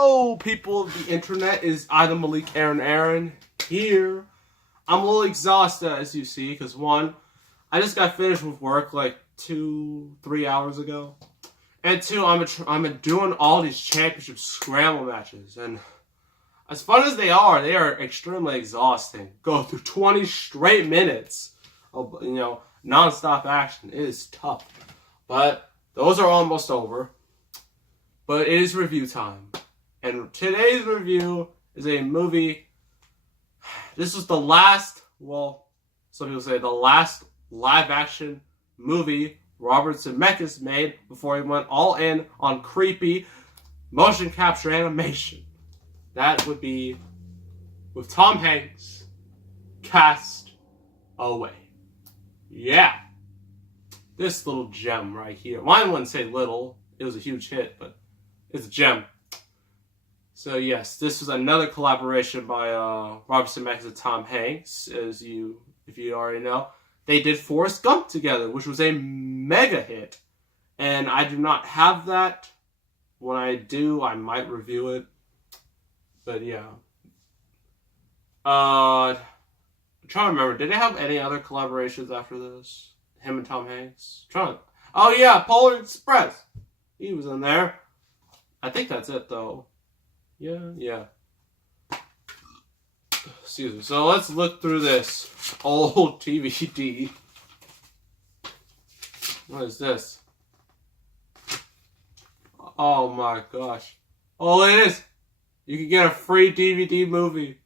Oh, people of the internet, is Adam Malik Aaron here. I'm a little exhausted, as you see, because one, I just got finished with work like 2-3 hours ago, and two, I'm doing all these championship scramble matches, and as fun as they are extremely exhausting. Go through 20 straight minutes of non-stop action. It is tough, but those are almost over. But it is review time. And today's review is a movie. This was the last, some people say the last live-action movie Robert Zemeckis made before he went all in on creepy motion capture animation. That would be with Tom Hanks, Cast Away. Yeah. This little gem right here. Well, I wouldn't say little. It was a huge hit, but it's a gem. So yes, this was another collaboration by Robert Zemeckis and Tom Hanks, if you already know. They did Forrest Gump together, which was a mega hit. And I do not have that. When I do, I might review it. But yeah. I'm trying to remember, did they have any other collaborations after this? Him and Tom Hanks? Oh yeah, Polar Express. He was in there. I think that's it though. Yeah. Excuse me. So let's look through this old DVD. What is this? Oh my gosh. Oh, it is. You can get a free DVD movie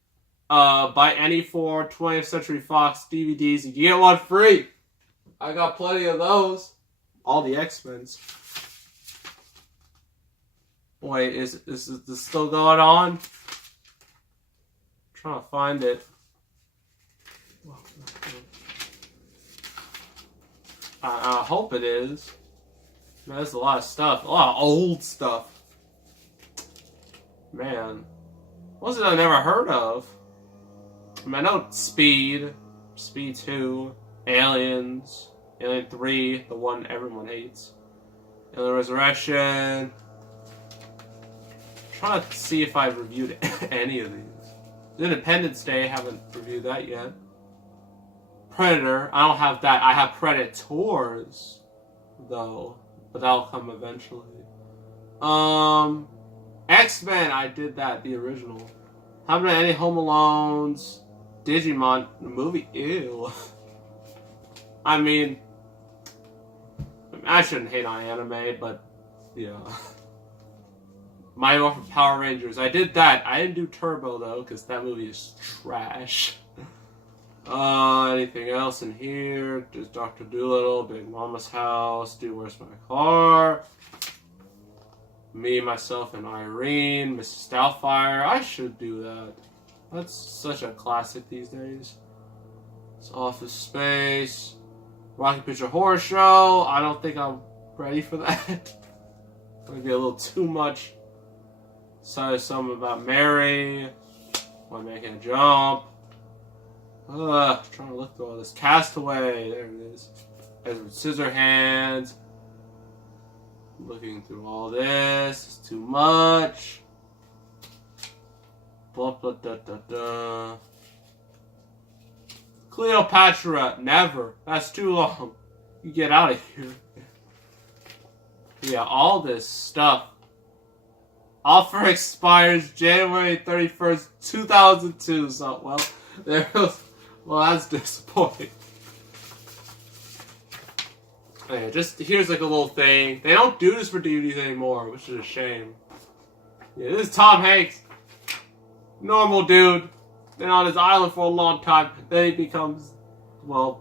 by any 4 20th Century Fox DVDs. You can get one free. I got plenty of those. All the X-Men's. Wait, is this still going on? I'm trying to find it. I hope it is. Man, there's a lot of stuff. A lot of old stuff. Man. What's it I never heard of? I mean, I know Speed 2, Aliens, Alien 3, the one everyone hates, Alien Resurrection. Trying to see if I've reviewed any of these. Independence Day, haven't reviewed that yet. Predator, I don't have that. I have Predators, though, but that'll come eventually. X-Men, I did that, the original. Haven't done any Home Alones. Digimon, the movie, ew. I mean, I shouldn't hate on anime, but yeah. Mighty Morphin Power Rangers. I did that. I didn't do Turbo though, because that movie is trash. Anything else in here? Just Dr. Dolittle, Big Mama's House, Dude, Where's My Car? Me, Myself, and Irene, Mrs. Doubtfire. I should do that. That's such a classic these days. It's Office Space. Rocky Picture Horror Show. I don't think I'm ready for that. Might be a little too much. Decided something about Mary. Why Making a Jump. Trying to look through all this. Castaway. There it is. Edward Scissorhands. Looking through all this. It's too much. Blah, blah, da, da, da. Cleopatra. Never. That's too long. You get out of here. Yeah, all this stuff. Offer expires January 31st, 2002. So, well, there goes. Well, that's disappointing. Okay, just here's like a little thing. They don't do this for DVDs anymore, which is a shame. Yeah, this is Tom Hanks. Normal dude. Been on his island for a long time. Then he becomes, well,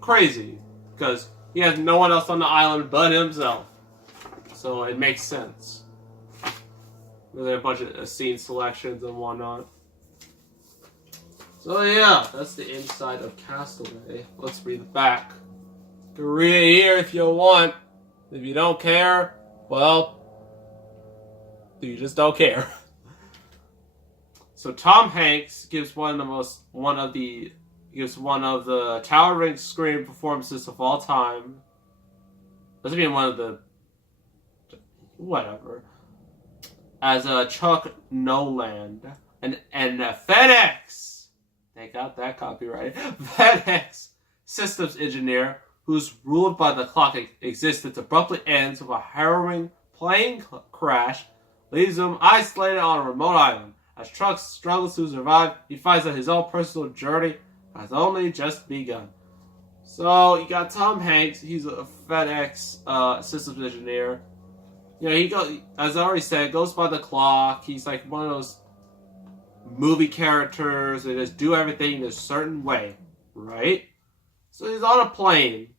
crazy. Because he has no one else on the island but himself. So it makes sense. There's a bunch of scene selections and whatnot. So yeah, that's the inside of Castaway. Let's read the back. You can read it here if you want. If you don't care, well, you just don't care. So Tom Hanks gives one of the towering scream performances of all time. Doesn't mean one of the whatever. as Chuck Noland and FedEx. They got that copyright. FedEx systems engineer whose ruled by the clock existence abruptly ends with a harrowing plane crash, leaves him isolated on a remote island. As Chuck struggles to survive, he finds that his own personal journey has only just begun. So you got Tom Hanks. He's a FedEx systems engineer. You know, he goes, as I already said, goes by the clock. He's like one of those movie characters that just do everything in a certain way, right? So he's on a plane.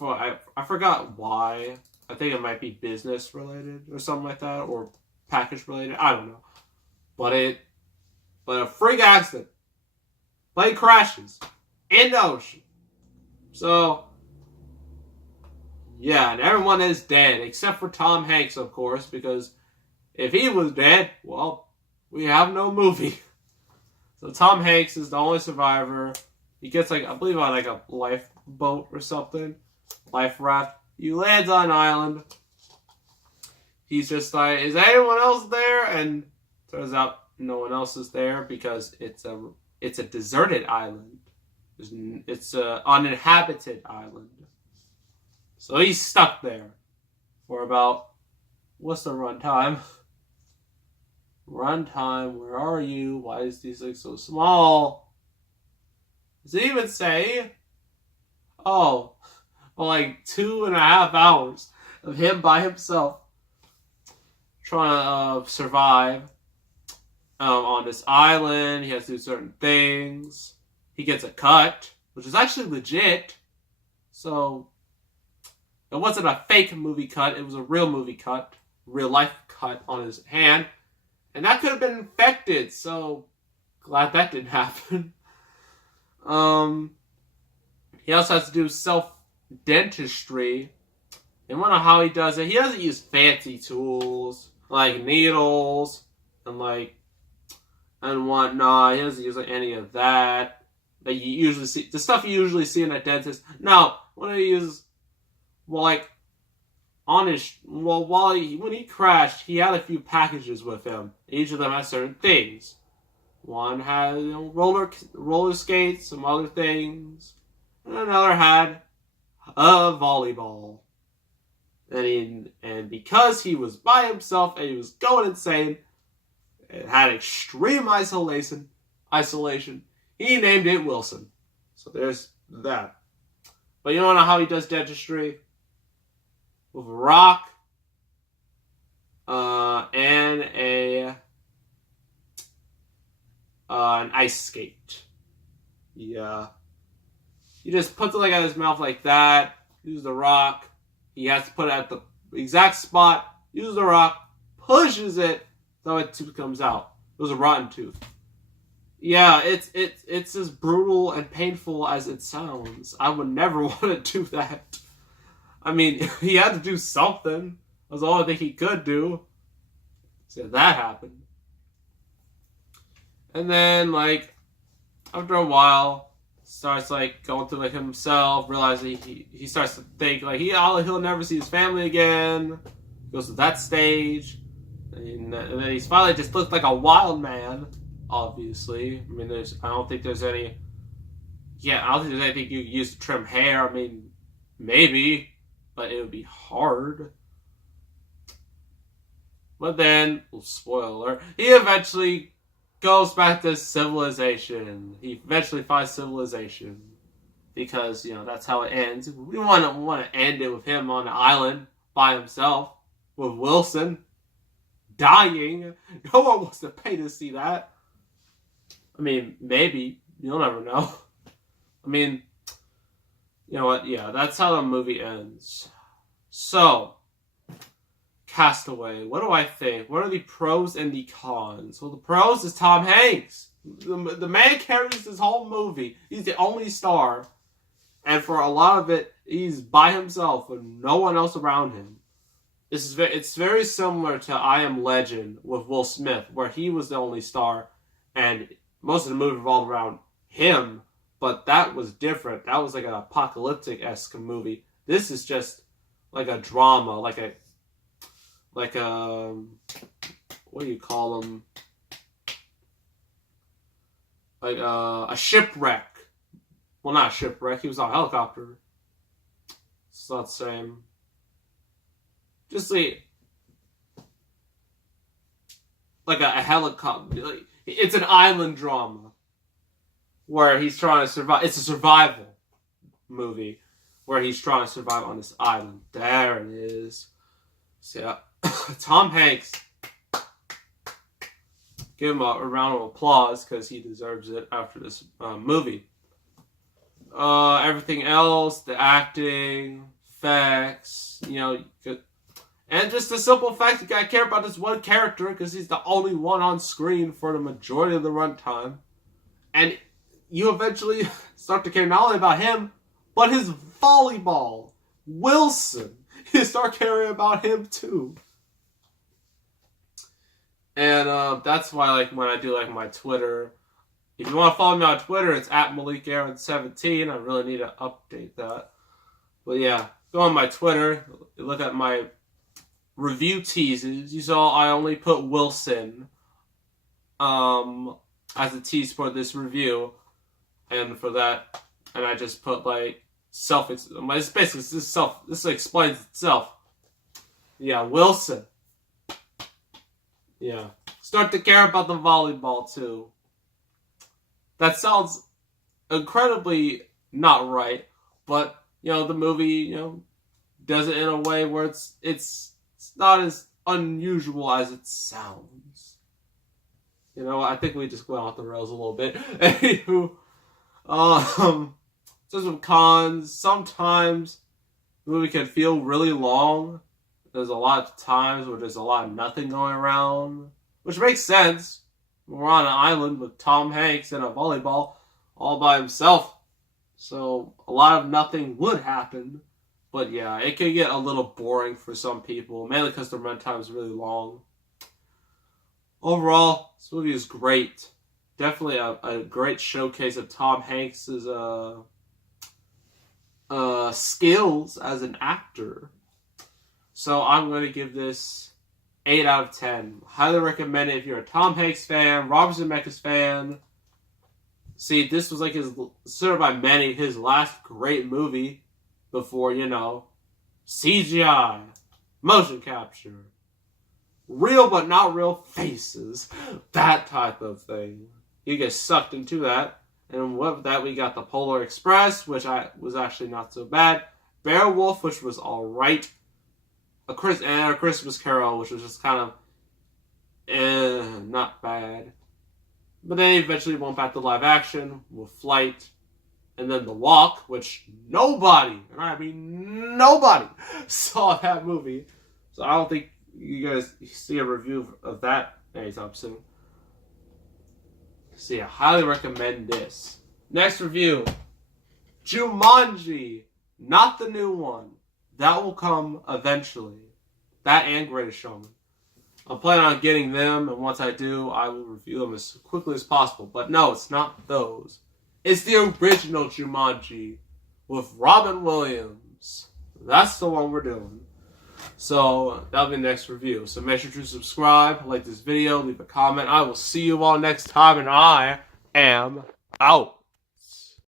I forgot why. I think it might be business related or something like that, or package related. I don't know. But a freak accident. Plane crashes in the ocean. So, yeah, and everyone is dead except for Tom Hanks, of course, because if he was dead, well, we have no movie. So Tom Hanks is the only survivor. He gets I believe on a lifeboat or something, life raft. He lands on an island. He's just like, is anyone else there? And turns out no one else is there because it's a deserted island. It's an uninhabited island. So he's stuck there for about, what's the runtime? Runtime, where are you? Why is these things so small? Does it even say? Oh, well, 2.5 hours of him by himself trying to survive on this island. He has to do certain things. He gets a cut, which is actually legit. So it wasn't a fake movie cut. It was a real movie cut. Real life cut on his hand. And that could have been infected. So glad that didn't happen. He also has to do self-dentistry. And I don't know how he does it. He doesn't use fancy tools like needles and whatnot. He doesn't use like any of that that you usually see. The stuff you usually see in a dentist. No, what he uses, well, like on his, well, while when he crashed, he had a few packages with him. Each of them has certain things. One had roller skates, some other things, and another had a volleyball. And because he was by himself and he was going insane, it had extreme isolation. He named it Wilson. So there's that. But you don't know how he does dentistry? With a rock, and an ice skate. Yeah. He just puts it at his mouth like that. Uses the rock. He has to put it at the exact spot. Uses the rock. Pushes it so a tooth comes out. It was a rotten tooth. Yeah, it's as brutal and painful as it sounds. I would never want to do that. I mean, he had to do something. That was the only thing he could do. So that happened. And then, after a while, starts, going through, himself, realizing he starts to think, he'll never see his family again. Goes to that stage. And then he's finally just looked like a wild man, obviously. I mean, I don't think there's anything you can use to trim hair. I mean, maybe, but it would be hard. But then, spoiler alert, he eventually goes back to civilization. He eventually finds civilization. Because, that's how it ends. We want to end it with him on an island by himself. With Wilson dying. No one wants to pay to see that. I mean, maybe. You'll never know. I mean, you know what? Yeah, that's how the movie ends. So, Castaway. What do I think? What are the pros and the cons? Well, the pros is Tom Hanks. The man carries this whole movie. He's the only star. And for a lot of it, he's by himself with no one else around him. It's very similar to I Am Legend with Will Smith, where he was the only star, and most of the movie revolved around him, but that was different. That was like an apocalyptic-esque movie. This is just like a drama, like a what do you call them? Like a shipwreck. Well, not a shipwreck. He was on a helicopter. It's not the same. Just like a helicopter. Like, it's an island drama where he's trying to survive. It's a survival movie where he's trying to survive on this island. There it is. So yeah, Tom Hanks. Give him a round of applause because he deserves it after this movie. Everything else, the acting, facts, and just the simple fact you gotta care about this one character because he's the only one on screen for the majority of the runtime. And you eventually start to care not only about him, but his volleyball, Wilson. You start caring about him too. And that's why, like, when I do like my Twitter, if you want to follow me on Twitter, it's at MalikAaron17. I really need to update that. But yeah, go on my Twitter, look at my review teases. You saw I only put Wilson as a tease for this review, and for that, and I just put like it's basically this explains itself. Yeah, Wilson. Yeah. Start to care about the volleyball too. That sounds incredibly not right, but the movie, does it in a way where it's not as unusual as it sounds. I think we just went off the rails a little bit. Anywho, so some cons. Sometimes the movie can feel really long. There's a lot of times where there's a lot of nothing going around, which makes sense. We're on an island with Tom Hanks and a volleyball all by himself. So a lot of nothing would happen. But yeah, it can get a little boring for some people, mainly because the runtime is really long. Overall, this movie is great. Definitely a great showcase of Tom Hanks' skills as an actor. So I'm going to give this 8 out of 10. Highly recommend it if you're a Tom Hanks fan, Robert Zemeckis fan. See, this was like considered by many his last great movie before, CGI, motion capture, real but not real faces, that type of thing. You get sucked into that. And with that, we got The Polar Express, which was actually not so bad. Beowulf, which was alright. A Christmas Carol, which was just kind of not bad. But then eventually went back to live action with Flight, and then The Walk, which nobody, and I mean nobody, saw that movie. So I don't think you guys see a review of that anytime soon. So yeah, highly recommend this. Next review, Jumanji, not the new one. That will come eventually. That and Greatest Showman. I'm planning on getting them, and once I do, I will review them as quickly as possible. But no, it's not those. It's the original Jumanji with Robin Williams. That's the one we're doing. So, that'll be the next review. So make sure to subscribe, like this video, leave a comment. I will see you all next time, and I am out.